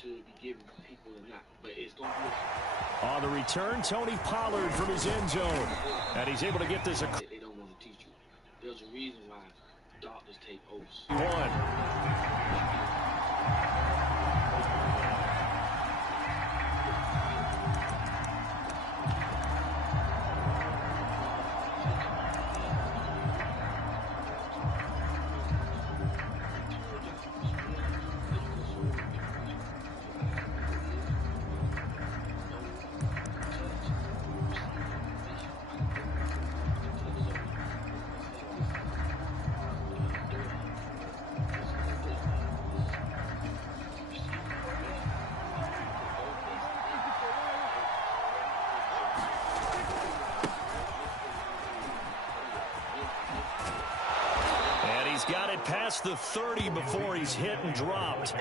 should be giving people or not. But it's going to be on the return, Tony Pollard from his end zone. And he's able to get this. They don't want to teach you. There's a reason why doctors take oaths. He's got it past the 30 before he's hit and dropped.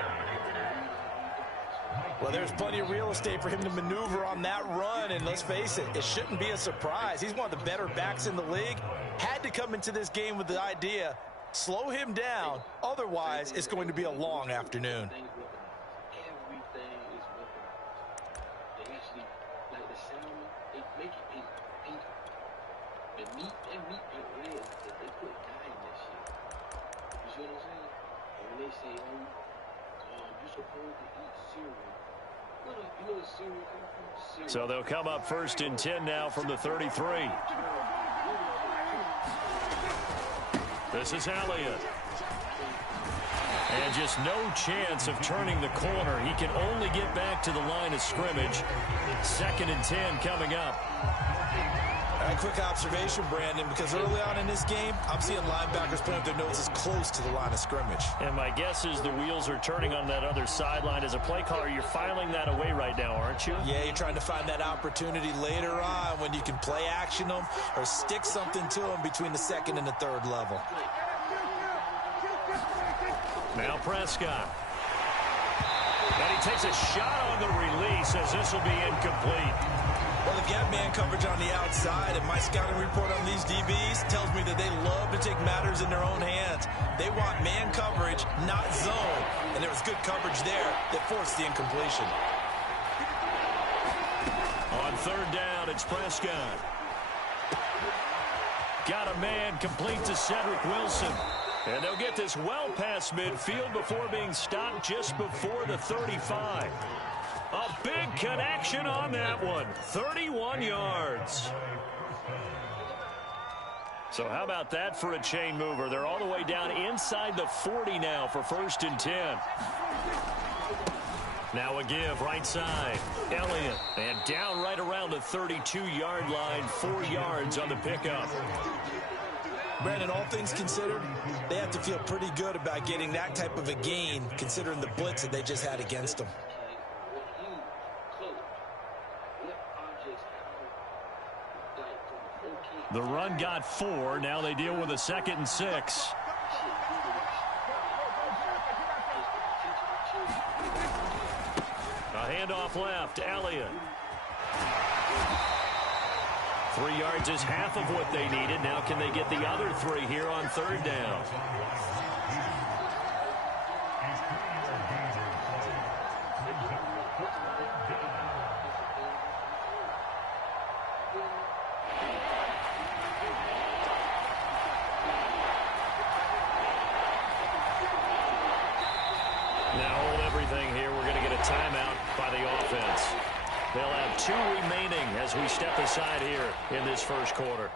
Well, there's plenty of real estate for him to maneuver on that run, and let's face it, it shouldn't be a surprise. He's one of the better backs in the league. Had to come into this game with the idea, slow him down, otherwise it's going to be a long afternoon. Everything is with them. They actually, like the salmon, they make it pink. The meat, that meat ain't red. They put dye in that shit. You see what I'm saying? And when they say, you're supposed to eat cereal. You know what cereal comes from? Cereal. So they'll come up 1st and 10 now from the 33. This is Elliott. And just no chance of turning the corner. He can only get back to the line of scrimmage. 2nd and 10 coming up. A quick observation, Brandon, because early on in this game, I'm seeing linebackers putting up their noses close to the line of scrimmage. And my guess is the wheels are turning on that other sideline. As a play caller, you're filing that away right now, aren't you? Yeah, you're trying to find that opportunity later on when you can play action them or stick something to them between the 2nd and the 3rd level. Now Prescott. And he takes a shot on the release as this will be incomplete. Well, they get man coverage on the outside, and my scouting report on these DBs tells me that they love to take matters in their own hands. They want man coverage, not zone. And there was good coverage there that forced the incompletion. On 3rd down, it's Prescott. Got a man complete to Cedric Wilson. And they'll get this well past midfield before being stopped just before the 35. A big connection on that one. 31 yards. So how about that for a chain mover? They're all the way down inside the 40 now for 1st and 10. Now a give right side. Elliott. And down right around the 32-yard line. 4 yards on the pickup. Brandon, all things considered, they have to feel pretty good about getting that type of a gain considering the blitz that they just had against them. The run got 4. Now they deal with a 2nd and 6. A handoff left. Elliott. 3 yards is half of what they needed. Now can they get the other 3 here on 3rd down? They'll have 2 remaining as we step aside here in this 1st quarter.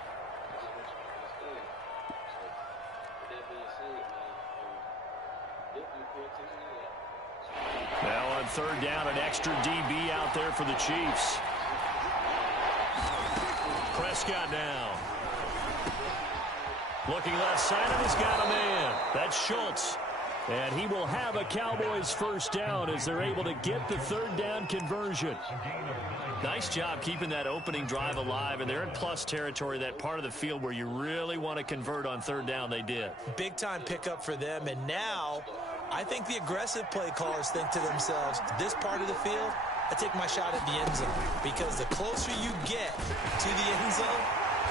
Now on 3rd down, an extra DB out there for the Chiefs. Prescott now. Looking left side, and he's got a man. That's Schultz. And he will have a Cowboys 1st down as they're able to get the 3rd down conversion. Nice job keeping that opening drive alive, and they're in plus territory, that part of the field where you really want to convert on 3rd down. They did. Big-time pickup for them, and now I think the aggressive play callers think to themselves, this part of the field, I take my shot at the end zone, because the closer you get to the end zone,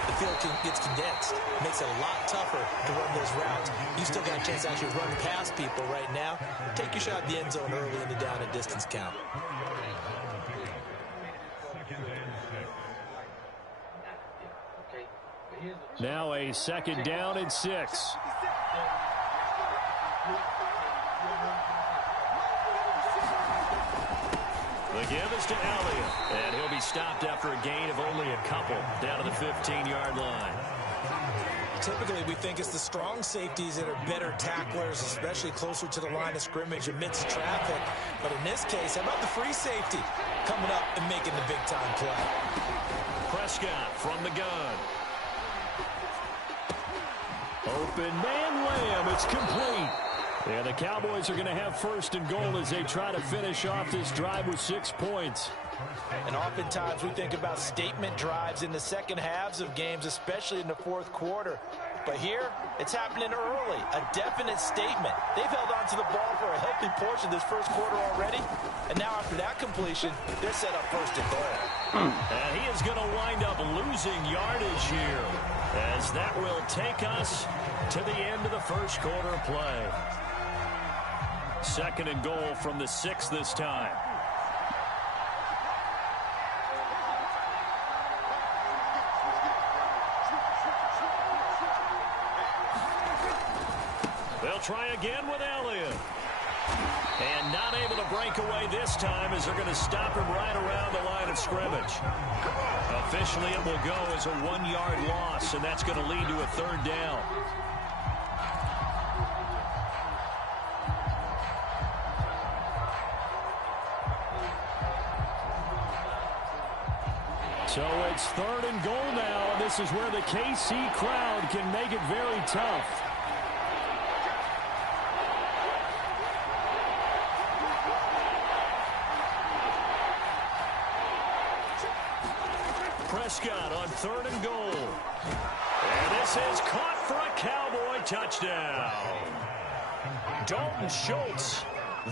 the field gets condensed. It makes it a lot tougher to run those routes. You still got a chance to actually run past people right now. Take your shot at the end zone early in the down and distance count. Now a 2nd down and 6. The give is to Elliott, and he'll be stopped after a gain of only a couple down to the 15-yard line. Typically, we think it's the strong safeties that are better tacklers, especially closer to the line of scrimmage amidst traffic. But in this case, how about the free safety coming up and making the big-time play? Prescott from the gun. Open man Lamb. It's complete. And the Cowboys are going to have 1st and goal as they try to finish off this drive with 6 points. And oftentimes we think about statement drives in the second halves of games, especially in the 4th quarter. But here, it's happening early, a definite statement. They've held on to the ball for a healthy portion of this 1st quarter already. And now after that completion, they're set up 1st and goal. And he is going to wind up losing yardage here, as that will take us to the end of the 1st quarter of play. 2nd and goal from the 6 this time. They'll try again with Elliott. And not able to break away this time as they're going to stop him right around the line of scrimmage. Officially, it will go as a 1-yard loss, and that's going to lead to a 3rd down. So it's 3rd and goal now, and this is where the KC crowd can make it very tough. Prescott on 3rd and goal. And this is caught for a Cowboy touchdown. Dalton Schultz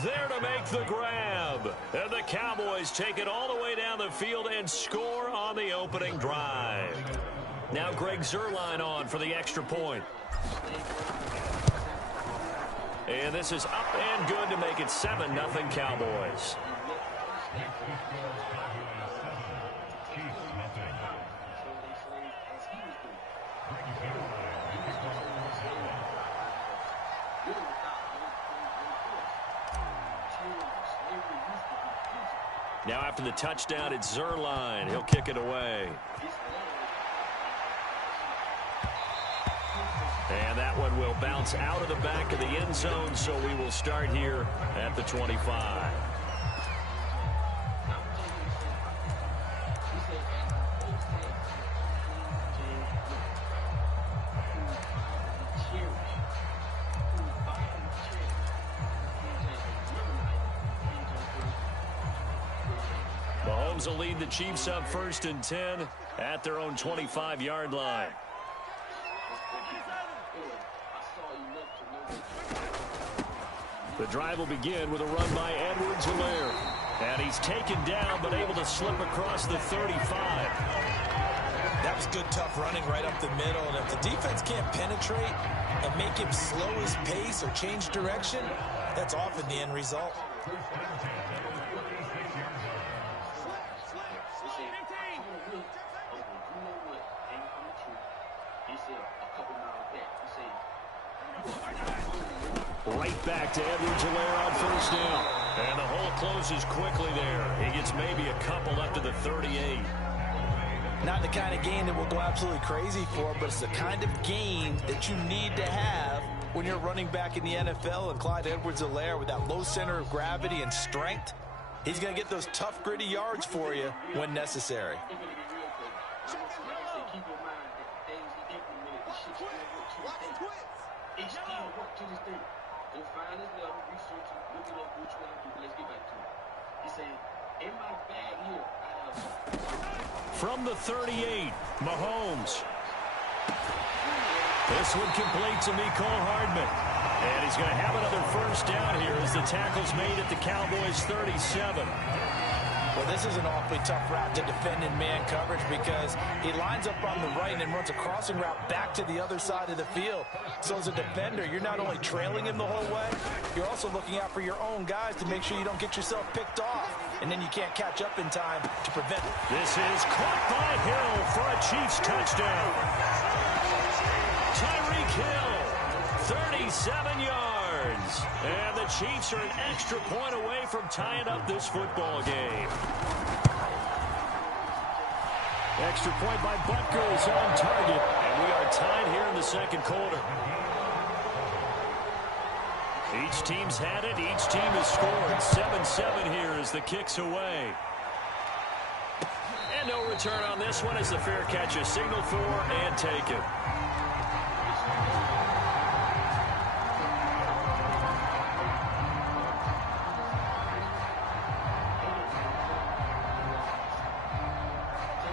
there to make the grab. And the Cowboys take it all the way down the field and score on the opening drive. Now Greg Zuerlein on for the extra point. And this is up and good to make it 7-0 Cowboys. Now after the touchdown, it's Zuerlein. He'll kick it away. And that one will bounce out of the back of the end zone, so we will start here at the 25. Mahomes will lead the Chiefs up 1st and 10 at their own 25-yard line. The drive will begin with a run by Edwards-Helaire. And he's taken down but able to slip across the 35. That was good, tough running right up the middle. And if the defense can't penetrate and make him slow his pace or change direction, that's often the end result. Right back to Edwards-Helaire on 1st down. And the hole closes quickly there. He gets maybe a couple up to the 38. Not the kind of gain that we'll go absolutely crazy for, but it's the kind of gain that you need to have when you're running back in the NFL. And Clyde Edwards-Helaire, with that low center of gravity and strength, he's going to get those tough, gritty yards for you when necessary. From the 38, Mahomes. This one complete to Mecole Hardman. And he's going to have another 1st down here as the tackle's made at the Cowboys' 37. Well, this is an awfully tough route to defend in man coverage because he lines up on the right and then runs a crossing route back to the other side of the field. So as a defender, you're not only trailing him the whole way, you're also looking out for your own guys to make sure you don't get yourself picked off. And then you can't catch up in time to prevent it. This is caught by Hill for a Chiefs touchdown. Tyreek Hill, 37 yards. And the Chiefs are an extra point away from tying up this football game. Extra point by Butker is on target. And we are tied here in the second quarter. Each team's had it. Each team has scored. 7-7 here as the kick's away. And no return on this one as the fair catch is signaled for and taken.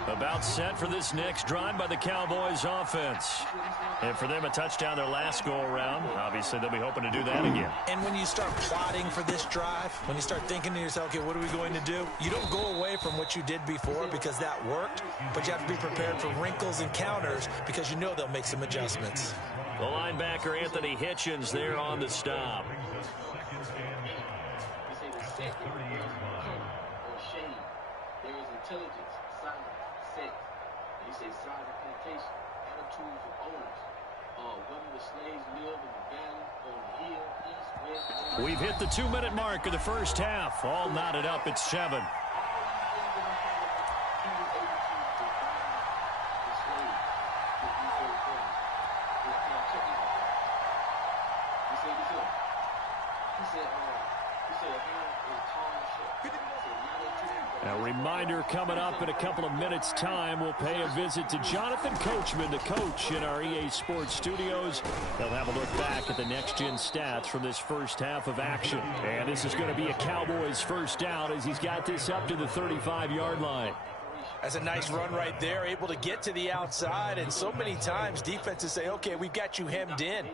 About set for this next drive by the Cowboys offense. And for them, a touchdown their last go-around. Obviously, they'll be hoping to do that again. And when you start plotting for this drive, when you start thinking to yourself, okay, what are we going to do? You don't go away from what you did before because that worked, but you have to be prepared for wrinkles and counters because you know they'll make some adjustments. The linebacker, Anthony Hitchens, there on the stop. There is intelligence, silence, sex. They say silent plantation, attitudes of owners. Whether the slaves live in the valley, on the hill, east, west. We've hit the 2-minute mark of the first half. All knotted up at 7. A reminder coming up in a couple of minutes' time. We'll pay a visit to Jonathan Coachman, the coach in our EA Sports studios. They'll have a look back at the next-gen stats from this first half of action. And this is going to be a Cowboys first down as he's got this up to the 35-yard line. That's a nice run right there, able to get to the outside. And so many times defenses say, okay, we've got you hemmed in.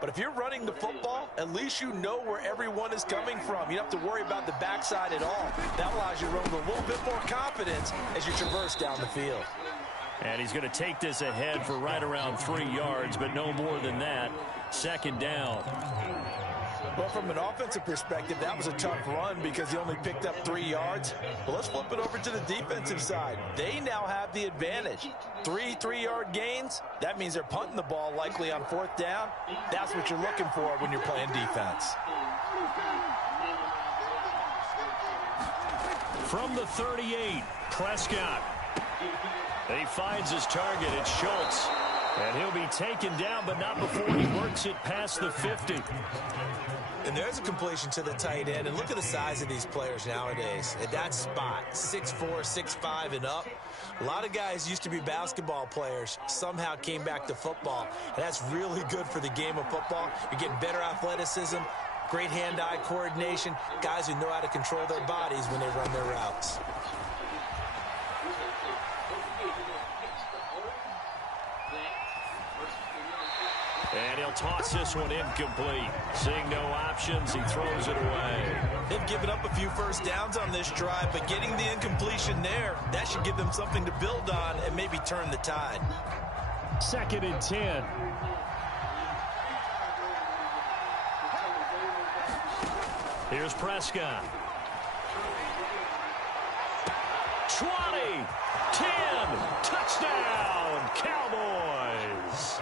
But if you're running the football, at least you know where everyone is coming from. You don't have to worry about the backside at all. That allows you to run with a little bit more confidence as you traverse down the field. And he's going to take this ahead for right around 3 yards, but no more than that. Second down. Well, from an offensive perspective, that was a tough run because he only picked up 3 yards. But let's flip it over to the defensive side. They now have the advantage. 3 3-yard gains, that means they're punting the ball likely on 4th down. That's what you're looking for when you're playing defense. From the 38, Prescott. He finds his target. It's Schultz. And he'll be taken down, but not before he works it past the 50. And there's a completion to the tight end. And look at the size of these players nowadays. At that spot, 6'4", 6'5", and up. A lot of guys used to be basketball players, somehow came back to football. And that's really good for the game of football. You're getting better athleticism, great hand-eye coordination, guys who know how to control their bodies when they run their routes. And he'll toss this one incomplete. Seeing no options, he throws it away. They've given up a few first downs on this drive, but getting the incompletion there, that should give them something to build on and maybe turn the tide. 2nd and 10. Here's Prescott. 20, 10, touchdown, Cowboys.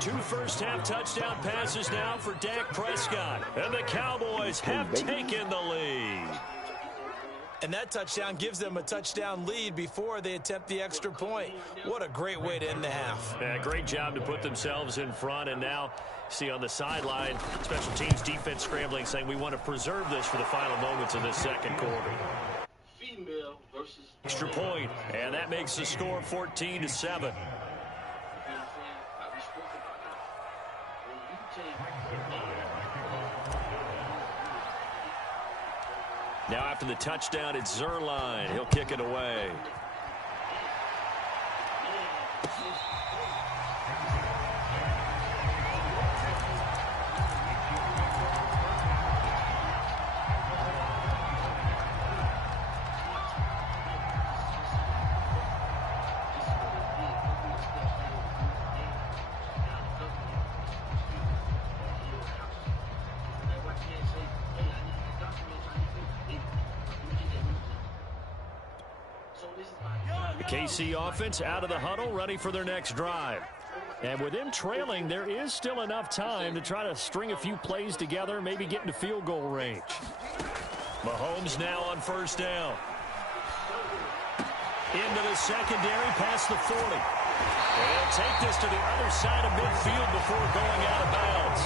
2 first-half touchdown passes now for Dak Prescott. And the Cowboys have taken the lead. And that touchdown gives them a touchdown lead before they attempt the extra point. What a great way to end the half. Yeah, great job to put themselves in front. And now, see on the sideline, special teams defense scrambling, saying we want to preserve this for the final moments of this second quarter. Female versus Extra point, and that makes the score 14-7. Now after the touchdown, it's Zerline. He'll kick it away. KC offense out of the huddle, ready for their next drive. And with them trailing, there is still enough time to try to string a few plays together, maybe get into field goal range. Mahomes now on first down. Into the secondary, past the 40. And he'll take this to the other side of midfield before going out of bounds.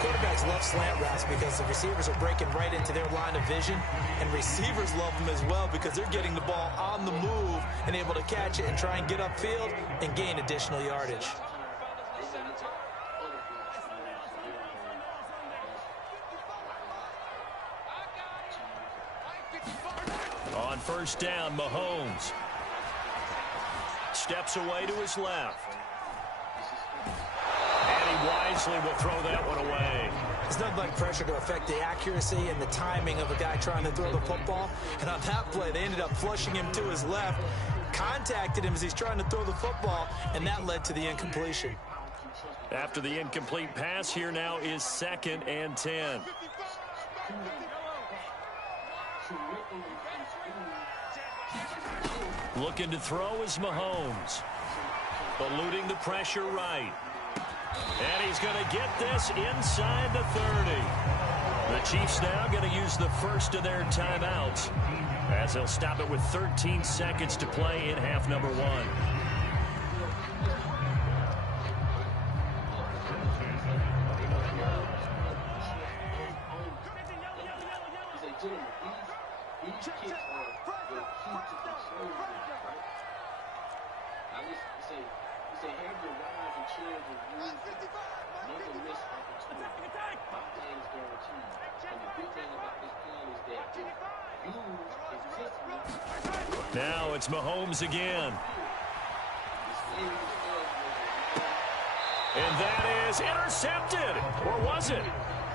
Quarterbacks love slant routes because the receivers are breaking right into their line of vision, and receivers love them as well because they're getting the ball on the move and able to catch it and try and get upfield and gain additional yardage. On first down, Mahomes steps away to his left. And he wisely will throw that one away. There's nothing like pressure to affect the accuracy and the timing of a guy trying to throw the football. And on that play, they ended up flushing him to his left, contacted him as he's trying to throw the football, and that led to the incompletion. After the incomplete pass, here now is 2nd and 10. Looking to throw is Mahomes. Eluding the pressure right. And he's going to get this inside the 30. The Chiefs now going to use the first of their timeouts as they'll stop it with 13 seconds to play in half number 1. Now it's Mahomes again. And that is intercepted. Or was it?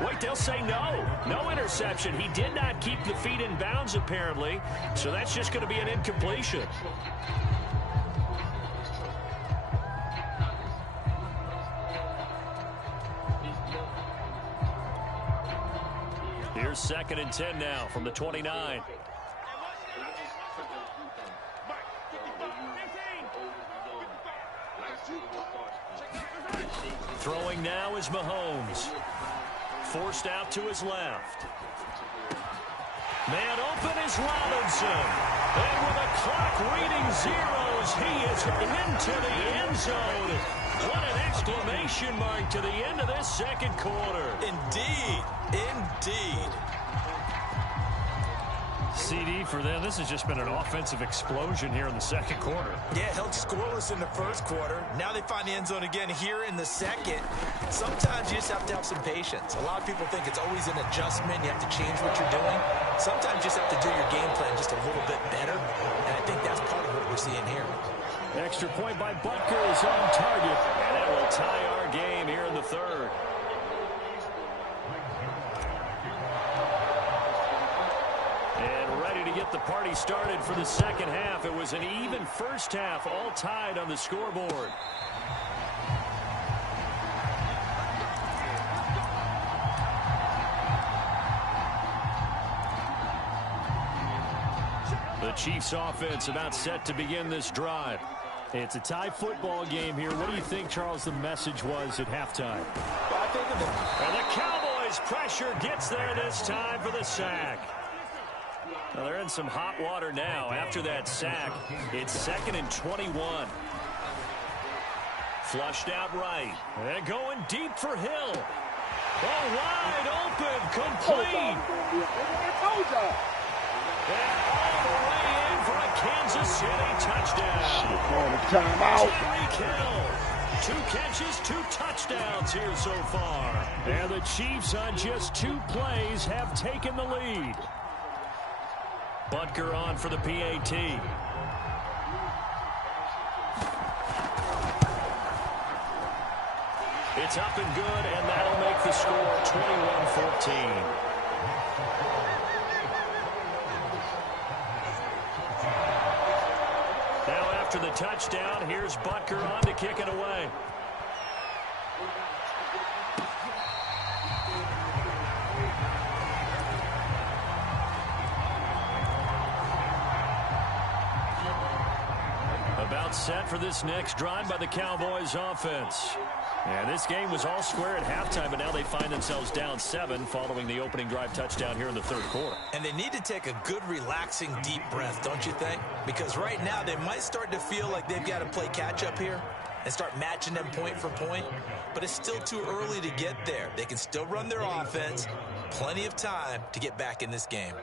Wait, they'll say no. No interception. He did not keep the feet in bounds, apparently. So that's just going to be an incompletion. Here's 2nd and 10 now from the 29. Throwing now is Mahomes. Forced out to his left. Man open is Robinson. And with the clock reading zeros, he is into the end zone. What an exclamation mark to the end of this second quarter. Indeed. Indeed. CD for them. This has just been an offensive explosion here in the second quarter. Yeah, held scoreless in the first quarter. Now they find the end zone again here in the second. Sometimes you just have to have some patience. A lot of people think it's always an adjustment. You have to change what you're doing. Sometimes you just have to do your game plan just a little bit better. And I think that's part of what we're seeing here. Extra point by Butker is on target. And that will tie our game here in the third. Get the party started for the second half. It was an even first half, all tied on the scoreboard. The Chiefs offense about set to begin this drive. It's a tie football game here. What do you think, Charles, the message was at halftime? And the Cowboys pressure gets there this time for the sack. Well, they're in some hot water now. After that sack, it's 2nd and 21. Flushed out right. And going deep for Hill. Oh, wide open, complete. And all the way in for a Kansas City touchdown. Tyreek Hill. 2 catches, 2 touchdowns here so far. And the Chiefs on just 2 plays have taken the lead. Butker on for the PAT. It's up and good, and that'll make the score 21-14. Now after the touchdown, here's Butker on to kick it away. Timeout set for this next drive by the Cowboys offense. And this game was all square at halftime, but now they find themselves down 7 following the opening drive touchdown here in the third quarter. And they need to take a good, relaxing, deep breath, don't you think? Because right now they might start to feel like they've got to play catch-up here and start matching them point for point. But it's still too early to get there. They can still run their offense. Plenty of time to get back in this game.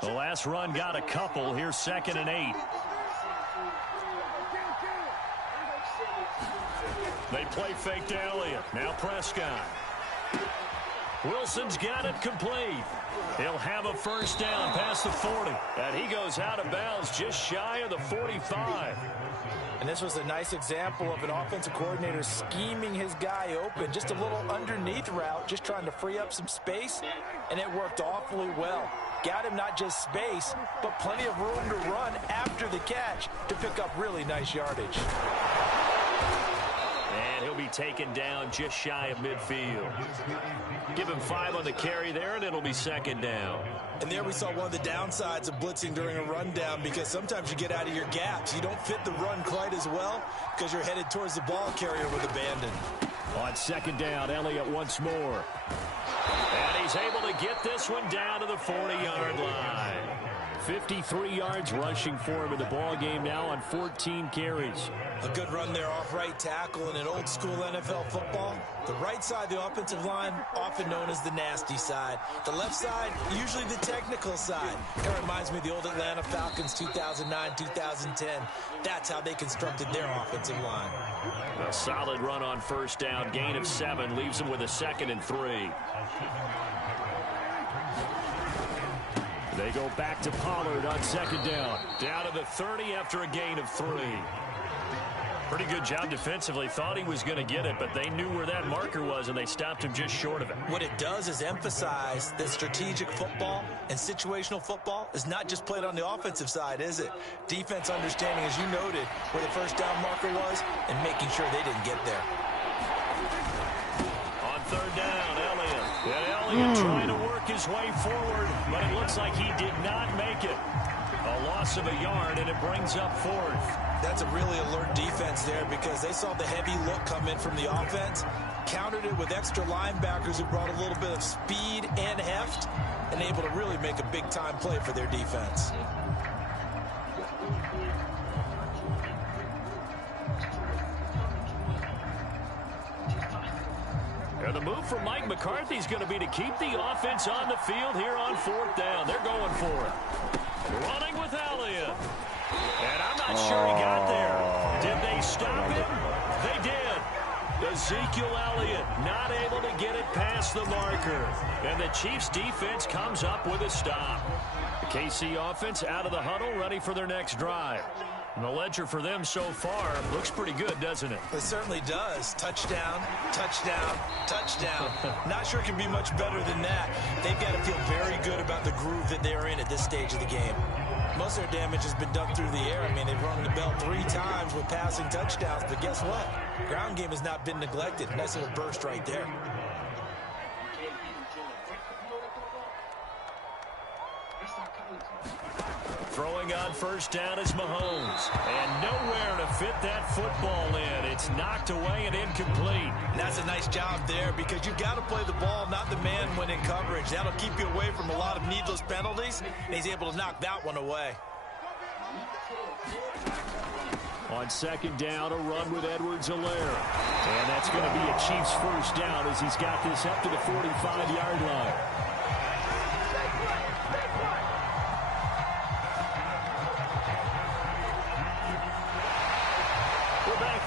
The last run got a couple. Here's 2nd and 8. They play fake to Elliott. Now Prescott. Wilson's got it complete. He'll have a first down past the 40. And he goes out of bounds just shy of the 45. And this was a nice example of an offensive coordinator scheming his guy open. Just a little underneath route, just trying to free up some space. And it worked awfully well. Got him not just space, but plenty of room to run after the catch to pick up really nice yardage. And he'll be taken down just shy of midfield. Give him 5 on the carry there, and it'll be 2nd down. And there we saw one of the downsides of blitzing during a rundown, because sometimes you get out of your gaps. You don't fit the run quite as well because you're headed towards the ball carrier with abandon. On 2nd down, Elliott once more. And he's able to get this one down to the 40-yard line. 53 yards rushing for him in the ball game now on 14 carries. A good run there off right tackle in an old-school NFL football. The right side of the offensive line, often known as the nasty side. The left side, usually the technical side. Kind of reminds me of the old Atlanta Falcons 2009-2010. That's how they constructed their offensive line. A solid run on first down. Gain of 7 leaves them with a 2nd and 3. They go back to Pollard on 2nd down. Down to the 30 after a gain of 3. Pretty good job defensively. Thought he was going to get it, but they knew where that marker was, and they stopped him just short of it. What it does is emphasize that strategic football and situational football is not just played on the offensive side, is it? Defense understanding, as you noted, where the first down marker was and making sure they didn't get there. On 3rd down, Elliott. And Elliott trying to work his way forward, but it looks like he did not make it. A loss of a yard, and it brings up 4th. That's a really alert defense there, because they saw the heavy look come in from the offense, countered it with extra linebackers who brought a little bit of speed and heft, and able to really make a big-time play for their defense. And the move from Mike McCarthy is going to be to keep the offense on the field here on 4th down. They're going for it. Running with Elliott. And I'm not sure he got there. Did they stop him? They did. Ezekiel Elliott not able to get it past the marker. And the Chiefs defense comes up with a stop. The KC offense out of the huddle, ready for their next drive. And the ledger for them so far looks pretty good, doesn't it? It certainly does. Touchdown, touchdown, touchdown. Not sure it can be much better than that. They've got to feel very good about the groove that they're in at this stage of the game. Most of their damage has been done through the air. I mean, they've rung the bell 3 times with passing touchdowns, but guess what? Ground game has not been neglected. Nice little burst right there. Throwing on first down is Mahomes. And nowhere to fit that football in. It's knocked away and incomplete. And that's a nice job there, because you've got to play the ball, not the man when in coverage. That'll keep you away from a lot of needless penalties. And he's able to knock that one away. On 2nd down, a run with Edwards-Helaire. And that's going to be a Chiefs first down as he's got this up to the 45-yard line.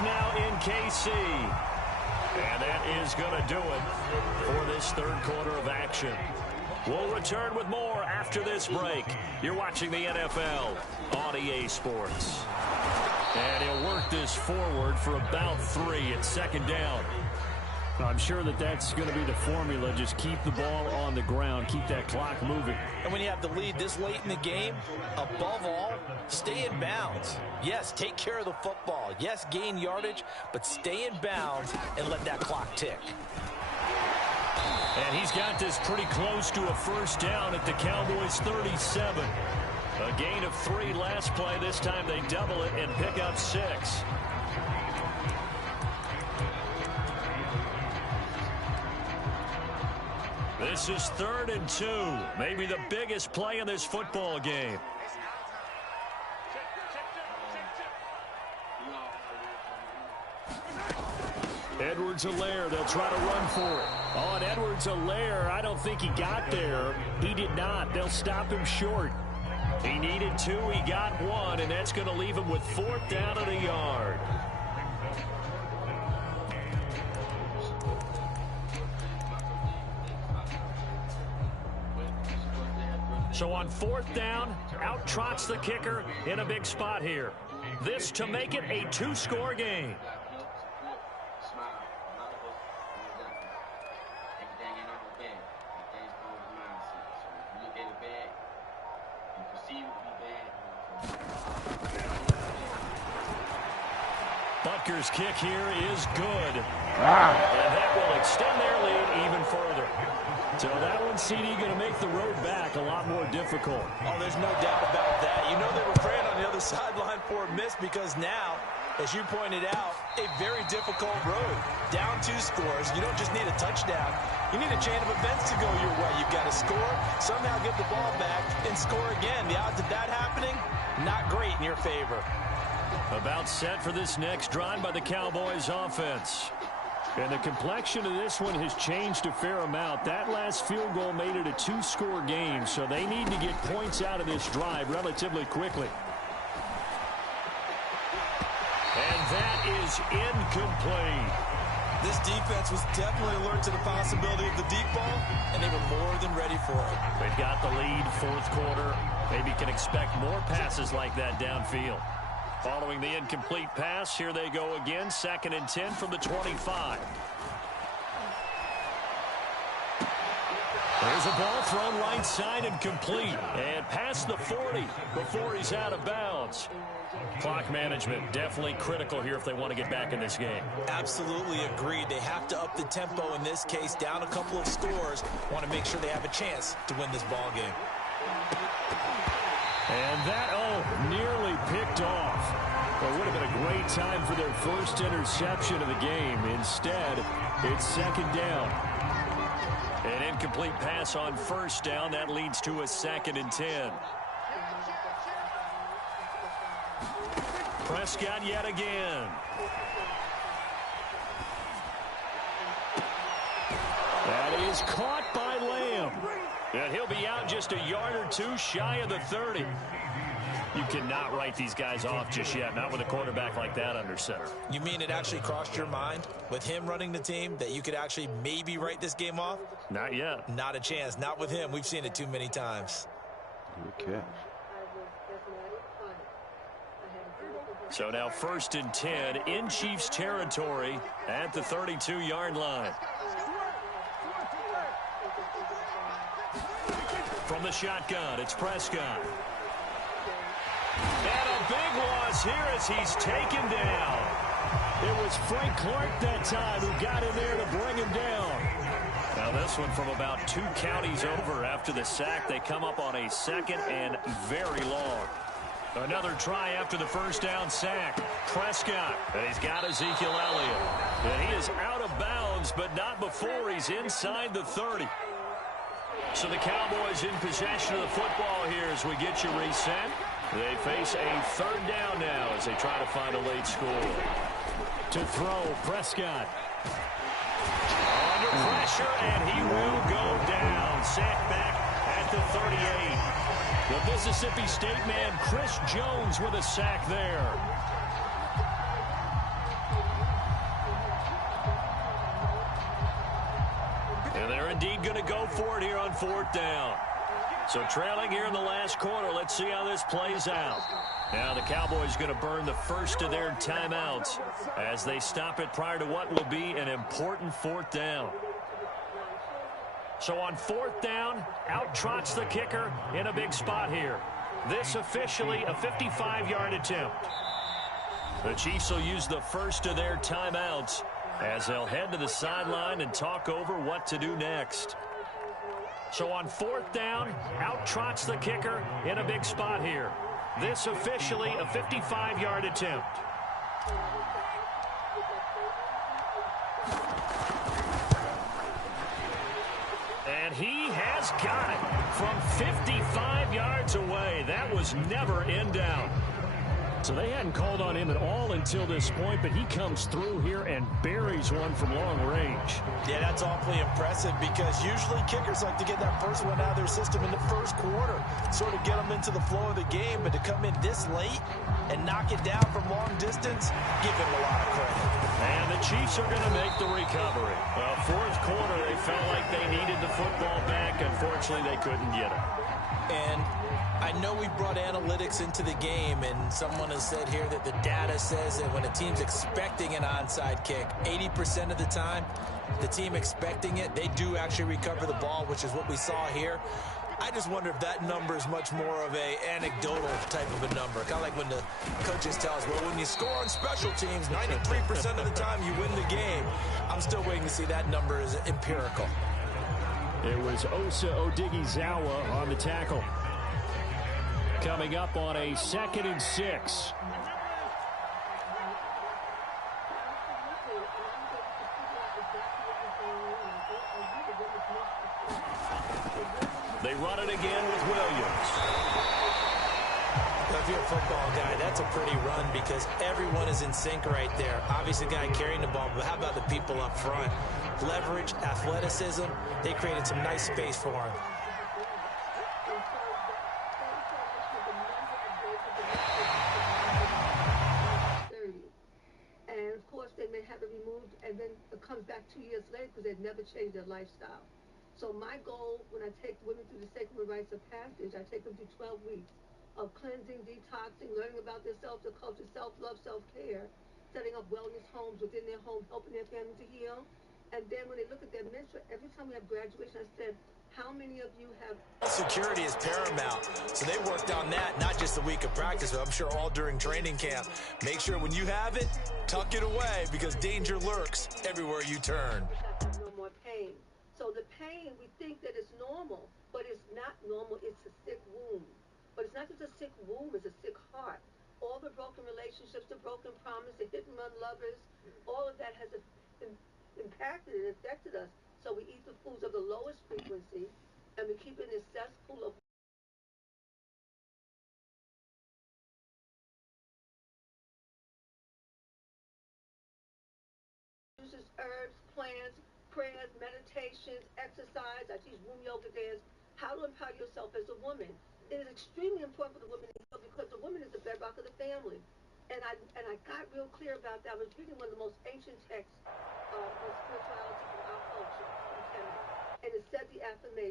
Now in KC. And that is going to do it for this third quarter of action. We'll return with more after this break. You're watching the NFL on EA Sports. And he'll work this forward for about 3 at 2nd down. I'm sure that's going to be the formula. Just keep the ball on the ground. Keep that clock moving. And when you have the lead this late in the game, above all, stay in bounds. Yes, take care of the football. Yes, gain yardage, but stay in bounds and let that clock tick. And he's got this pretty close to a first down at the Cowboys' 37. A gain of 3 last play. This time they double it and pick up 6. This is 3rd and 2. Maybe the biggest play in this football game. Edwards-Helaire, they'll try to run for it. On Edwards-Helaire, I don't think he got there. He did not. They'll stop him short. He needed 2, he got 1, and that's going to leave him with 4th down and a yard. So on 4th down, out trots the kicker in a big spot here. This to make it a 2-score game. Butker's kick here is good. And that will extend their lead even further. So that one, CD, going to make the road back a lot more difficult. Oh, there's no doubt about that. You know they were praying on the other sideline for a miss because now, as you pointed out, a very difficult road. Down 2 scores. You don't just need a touchdown. You need a chain of events to go your way. You've got to score, somehow get the ball back, and score again. The odds of that happening, not great in your favor. About set for this next drive by the Cowboys offense. And the complexion of this one has changed a fair amount. That last field goal made it a 2-score game, so they need to get points out of this drive relatively quickly. And that is incomplete. This defense was definitely alert to the possibility of the deep ball, and they were more than ready for it. They've got the lead, 4th quarter. Maybe can expect more passes like that downfield. Following the incomplete pass, here they go again. 2nd and 10 from the 25. There's a ball thrown right side and complete. And past the 40 before he's out of bounds. Clock management definitely critical here if they want to get back in this game. Absolutely agreed. They have to up the tempo in this case, down a couple of scores. Want to make sure they have a chance to win this ball game. And that, nearly picked off. Well, it would have been a great time for their first interception of the game. Instead, it's 2nd down. An incomplete pass on 1st down. That leads to a 2nd and 10. Prescott yet again. That is caught by Lamb. And he'll be out just a yard or 2 shy of the 30. You cannot write these guys off just yet, not with a quarterback like that under center. You mean it actually crossed your mind with him running the team that you could actually maybe write this game off? Not yet. Not a chance. Not with him. We've seen it too many times. Okay. So now 1st and 10 in Chiefs territory at the 32-yard line. From the shotgun, it's Prescott. And a big loss here as he's taken down. It was Frank Clark that time who got in there to bring him down. Now this one from about 2 counties over after the sack. They come up on a 2nd and very long. Another try after the 1st down sack. Prescott, and he's got Ezekiel Elliott. And he is out of bounds, but not before he's inside the 30. So the Cowboys in possession of the football here as we get you reset. They face a 3rd down now as they try to find a late score. To throw, Prescott. Under pressure, and he will go down. Sacked back at the 38. The Mississippi State man, Chris Jones, with a sack there. And they're indeed going to go for it here on 4th down. So trailing here in the last quarter. Let's see how this plays out. Now the Cowboys going to burn the first of their timeouts as they stop it prior to what will be an important 4th down. So on 4th down, out trots the kicker in a big spot here. This officially a 55-yard attempt. The Chiefs will use the first of their timeouts as they'll head to the sideline and talk over what to do next. So on 4th down, out trots the kicker in a big spot here. This officially a 55-yard attempt. And he has got it from 55 yards away. That was never in doubt. So they hadn't called on him at all until this point, but he comes through here and buries one from long range. Yeah, that's awfully impressive because usually kickers like to get that first one out of their system in the first quarter, sort of get them into the flow of the game, but to come in this late and knock it down from long distance, give him a lot of credit. And the Chiefs are going to make the recovery. Well, 4th quarter, they felt like they needed the football back. Unfortunately, they couldn't get it. And I know we brought analytics into the game, and someone has said here that the data says that when a team's expecting an onside kick, 80% of the time, the team expecting it, they do actually recover the ball, which is what we saw here. I just wonder if that number is much more of a anecdotal type of a number. Kind of like when the coaches tell us, well, when you score on special teams, 93% of the time you win the game. I'm still waiting to see that number is empirical. It was Osa Odighizuwa on the tackle. Coming up on a 2nd and 6. They run it again with Williams. If you're a football guy, that's a pretty run because everyone is in sync right there. Obviously, the guy carrying the ball, but how about the people up front? Leverage, athleticism, they created some nice space for him. And, of course, they may have it removed, and then it comes back 2 years later because they've never changed their lifestyle. So my goal when I take women through the Sacred Rites of Passage, I take them through 12 weeks of cleansing, detoxing, learning about themselves, their culture, self-love, self-care, setting up wellness homes within their home, helping their family to heal. And then when they look at their mentor, every time we have graduation, I said, how many of you have... Security is paramount, so they worked on that, not just a week of practice, but I'm sure all during training camp. Make sure when you have it, tuck it away because danger lurks everywhere you turn. Have no more pain. So the pain, we think that it's normal, but it's not normal. It's a sick womb. But it's not just a sick womb, it's a sick heart. All the broken relationships, the broken promise, the hit-and-run lovers, all of that has impacted and affected us. So we eat the foods of the lowest frequency, and we keep in this cesspool of uses herbs, plants, prayers, meditations, exercise. I teach womb yoga dance, how to empower yourself as a woman. It is extremely important for the woman to heal because the woman is the bedrock of the family. And I got real clear about that. I was reading one of the most ancient texts on spirituality from our culture, from Canada. And it said the affirmation,